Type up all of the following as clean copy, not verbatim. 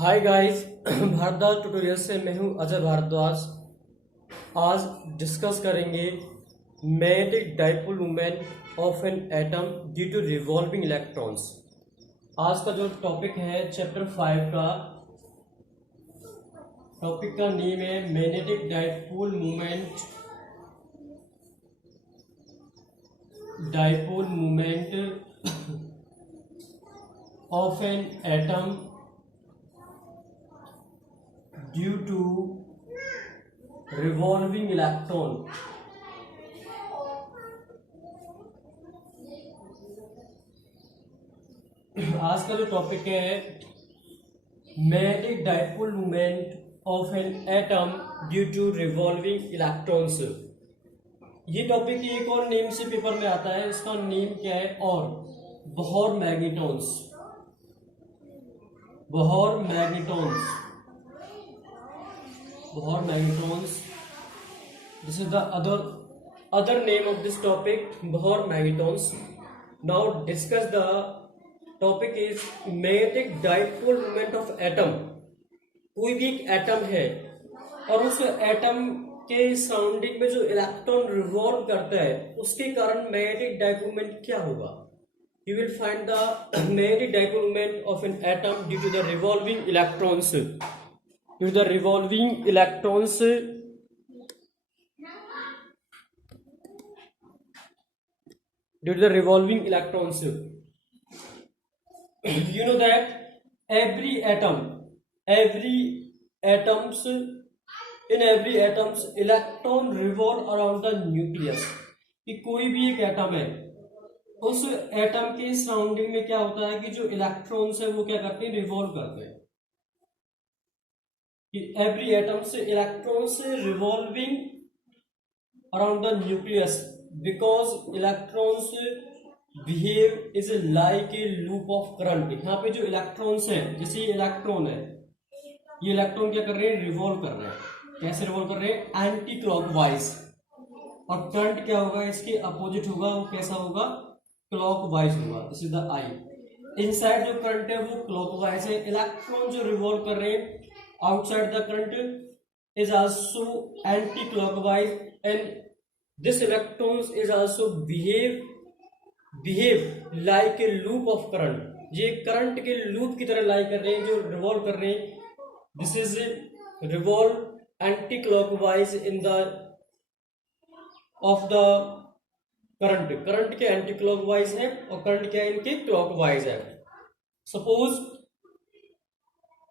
Hi guys Bhardwaj tutorial से मैं हूं अजय भारद्वाज। आज डिस्कस करेंगे magnetic dipole moment of an atom due to revolving electrons. आज का जो टॉपिक है चैप्टर 5 का टॉपिक का नेम है magnetic dipole moment of an atom due to revolving electron. आज का जो टॉपिक है magnetic dipole moment of an atom due to revolving electrons. ये टॉपिक एक और नेम से पेपर में आता है, इसका नेम क्या है और Bohr मैग्नेटॉन्स। This is the other name of this topic, Bohr magnetons. Now discuss the topic is magnetic dipole moment of atom. कोई भी एक एटम है और उस एटम के सराउंडिंग में जो इलेक्ट्रॉन रिवॉल्व करता है उसके कारण मैग्नेटिक डाइपोल मोमेंट क्या होगा। You will find the magnetic dipole moment of an atom due to the revolving electrons. Due to the revolving electrons, you know that every atoms electron revolve around the nucleus. कि कोई भी एक atom है उस atom के surrounding में क्या होता है कि जो इलेक्ट्रॉन्स है वो क्या करते हैं, रिवॉल्व करते हैं। Every atoms electrons revolving around the nucleus because electrons behave is like a loop of current। यहाँ पे जो इलेक्ट्रॉन्स हैं, जैसे ये इलेक्ट्रॉन है, ये इलेक्ट्रॉन क्या कर रहे हैं, रिवॉल्व कर रहे हैं। कैसे रिवॉल्व कर रहे हैं, एंटी क्लॉकवाइज। और करंट क्या होगा, इसके अपोजिट होगा, वो कैसा होगा, क्लॉकवाइज होगा। This is the I. Inside जो करंट है वो क्लॉकवाइज है। इलेक्ट्रॉन जो रिवॉल्व कर रहे हैं outside the current is also anti-clockwise and this electrons is also behave like a loop of current। ये करंट के लूप की तरह लाई कर रहे हैं, जो रिवॉल्व कर रहे हैं। This is revolve anti-clockwise in the of the current के एंटी क्लॉकवाइज है और करंट क्या है, इनके क्लॉकवाइज है। सपोज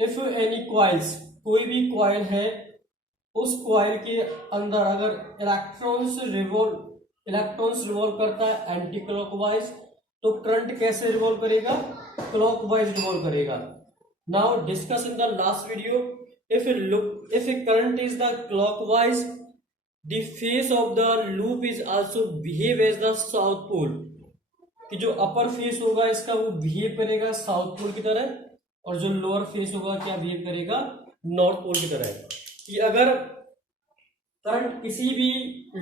इफ एनी क्वाइल्स, कोई भी क्वाइल है, उस क्वाइल के अंदर अगर इलेक्ट्रॉन्स रिवॉल्व करता है एंटी क्लॉकवाइज, तो करंट कैसे रिवॉल्व करेगा, क्लॉकवाइज रिवॉल्व करेगा। Now discuss in the last video, if a current is the clockwise, the face of the loop is also behave as the south pole. कि जो अपर face होगा इसका वो behave करेगा साउथ पोल की तरह, और जो लोअर फेस होगा क्या बिहेव करेगा, नॉर्थ पोल की तरह। कि अगर करंट किसी भी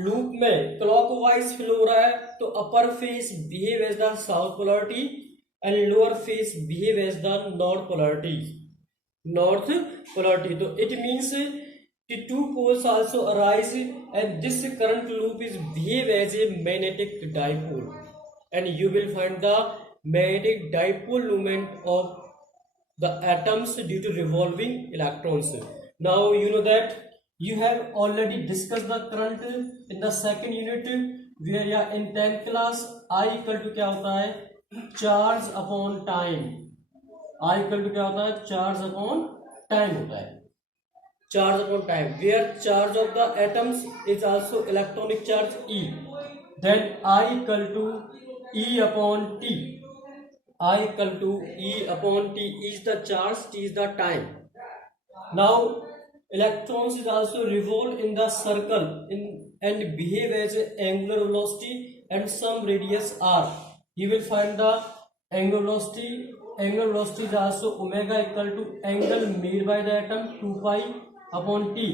लूप में क्लॉकवाइज फ्लो हो रहा है तो upper face behave as the south polarity and lower face behave as the north polarity. तो इट मींस कि two poles also arise and this current loop is behave as a magnetic dipole and you will find the magnetic dipole moment of the atoms due to revolving electrons. Now you know that you have already discussed the current in the second unit where in 10th class I equal to क्या होता है, charge upon time। I equal to क्या होता है, charge upon time होता है। charge upon time where charge of the atoms is also electronic charge E, then I equal to E upon T। I equal to E upon T is the charge, T is the time. Now electrons is also revolve in the circle and behave as angular velocity and some radius r. You will find the angular velocity. Angular velocity is also omega equal to angle made by the atom 2 pi upon T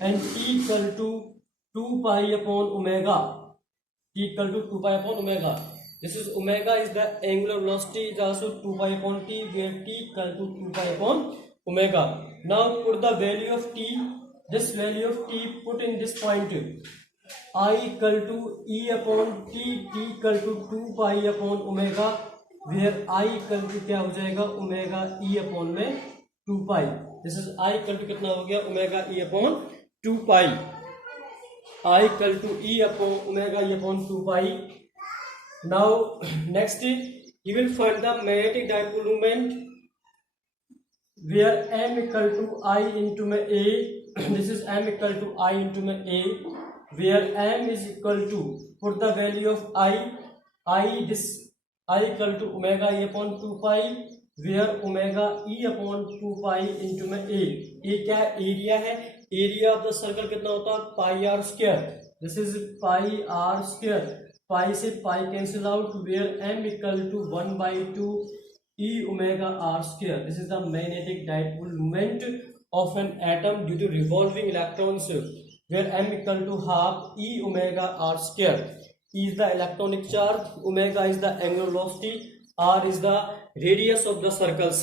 and T equal to 2 pi upon omega. T equal to 2 pi upon omega. This is omega is the angular velocity is also 2 pi upon t, where t equal to 2 pi upon omega. Now put the value of t, this value of t put in this point, I equal to e upon t, t equal to 2 pi upon omega, where I equal to क्या हो जाएगा omega e upon में 2 pi. This is I equal to कितना हो गया omega e upon 2 pi. I equal to e upon omega e upon 2 pi. Now next you will find the magnetic dipole moment where m equal to I into my a. This is m equal to I into my a, where m is equal to, put the value of this I equal to omega e upon 2 pi, where omega e upon 2 pi into my a. ये क्या area है, area of the circle कितना होता है pi R square. This is pi R square. Pi से pi cancel out, where m equal to 1/2 e omega r square. This is the magnetic dipole moment of an atom due to revolving electrons, where m equal to half e omega r square. E is the electronic charge, omega is the angular velocity, r is the radius of the circles.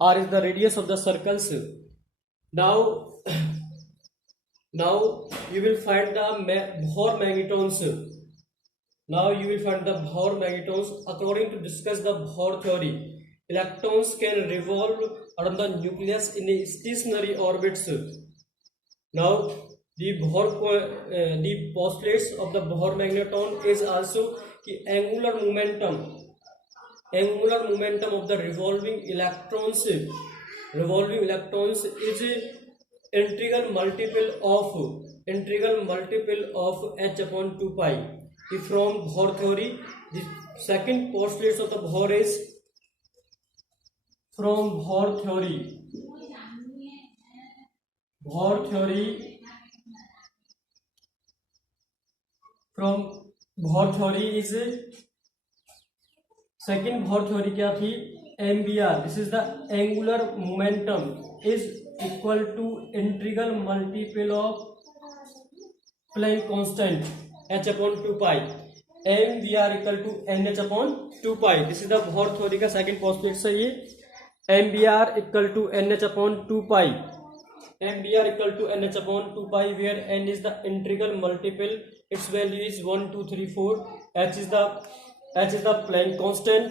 R is the radius of the circles. Now you will find the Bohr magnetons. Now you will find the Bohr magnetons. According to discuss the Bohr theory, electrons can revolve around the nucleus in a stationary orbits. Now the postulates of the Bohr magneton is also the angular momentum of the revolving electrons is integral multiple of h upon 2 pi. From Bohr theory, the second postulate of the Bohr is, from Bohr theory is second Bohr theory क्या थी, MBR. This is the angular momentum is equal to integral multiple of Planck constant h upon 2 pi. MVR equal to NH upon 2 pi. This is the Bohr theory का second postulate से ये MBR equal to NH upon 2 pi. MBR equal to NH upon 2 pi, where N is the integral multiple. Its value is 1, 2, 3, 4. H is the Planck constant.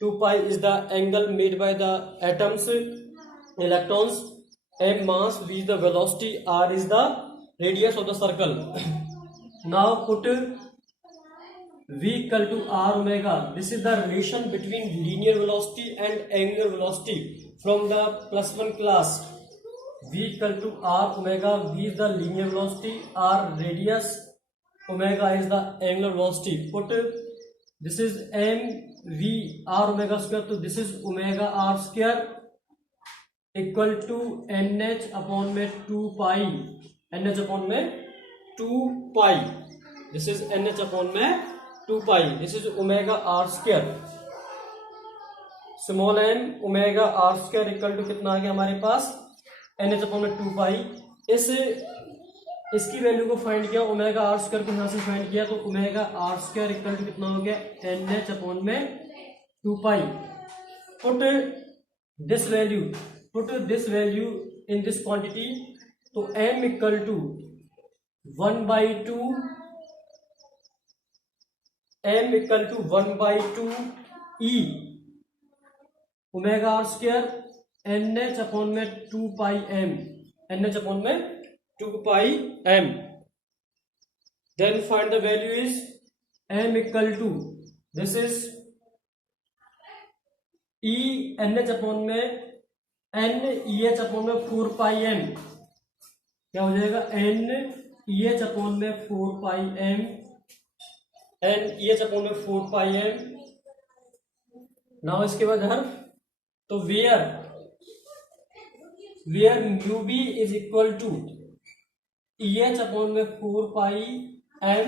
2 pi is the angle made by the atoms, electrons. M mass, V is the velocity, R is the radius of the circle. Now put V equal to R omega. This is the relation between linear velocity and angular velocity from the +1 class. V equal to R omega. V is the linear velocity, R radius, omega is the angular velocity. Put this is m v r omega square, so this is omega r square equal to nh upon में 2 pi. nh upon में 2 pi. This is nh upon में 2 pi. This is omega r square. Small m omega r square equal to कितना आ गया हमारे पास nh upon में 2 pi. इसकी value को फाइंड किया, ओमेगा r square को यहाँ से फाइंड किया, तो omega r square equal to कितना हो गया nh upon में 2 pi. Put this value in this quantity, तो m equal to 1/2 e omega r square nh upon में 2 pi m. nh upon में 2 pi m. Then find the value is m equal to, this is e nh upon में n eh upon में 4 pi m. क्या हो जाएगा n eh upon में 4 pi m. n eh upon में 4 pi m. Now इसके बाद हर तो where mu B is equal to EH upon में 4 pi m,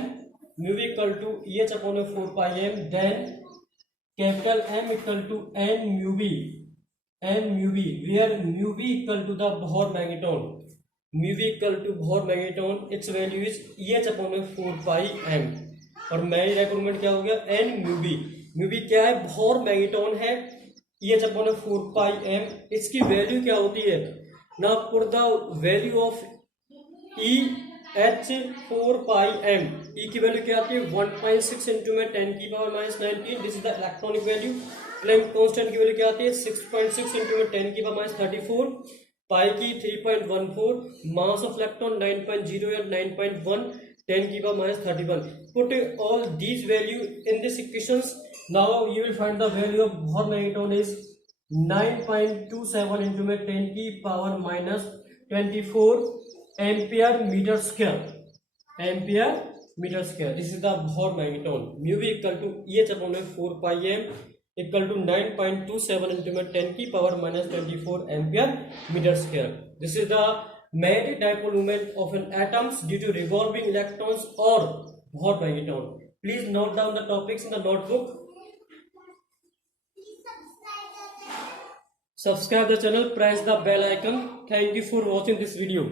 mu v equal to EH upon में 4 pi m, then capital M equal to n mu v, where mu v equal to the Bohr magneton, its value is EH upon में 4 pi m. और मेरी requirement क्या हो गया n mu v क्या है, Bohr magneton है, EH upon 4 pi m. इसकी वैल्यू क्या होती है? Now put the value of EH 4 pi m. E की वैल्यू क्या आती है? 1.6 इंटू में 10 की power minus 19. This is the electronic value. Planck constant की वैल्यू क्या आती है? 6.6 इंटू में 10 की पावर माइनस 34. पाई की 3.14. मास ऑफ इलेक्ट्रॉन 9.0 या 9.1. 10 की power minus 31. Put all these value in this equations. Now you will find the value of Bohr magneton is 9.27 into में 10 की power minus 24 ampere metre square. Ampere metre square. This is the Bohr magneton. Mu भी equal to EH upon 4 pi m equal टू 9.27 into में 10 की power minus 24 ampere metre square. This is the magnetic dipole moment of an atoms due to revolving electrons or Bohr magneton. Please note down the topics in the notebook. Subscribe the channel, press the bell icon. Thank you for watching this video.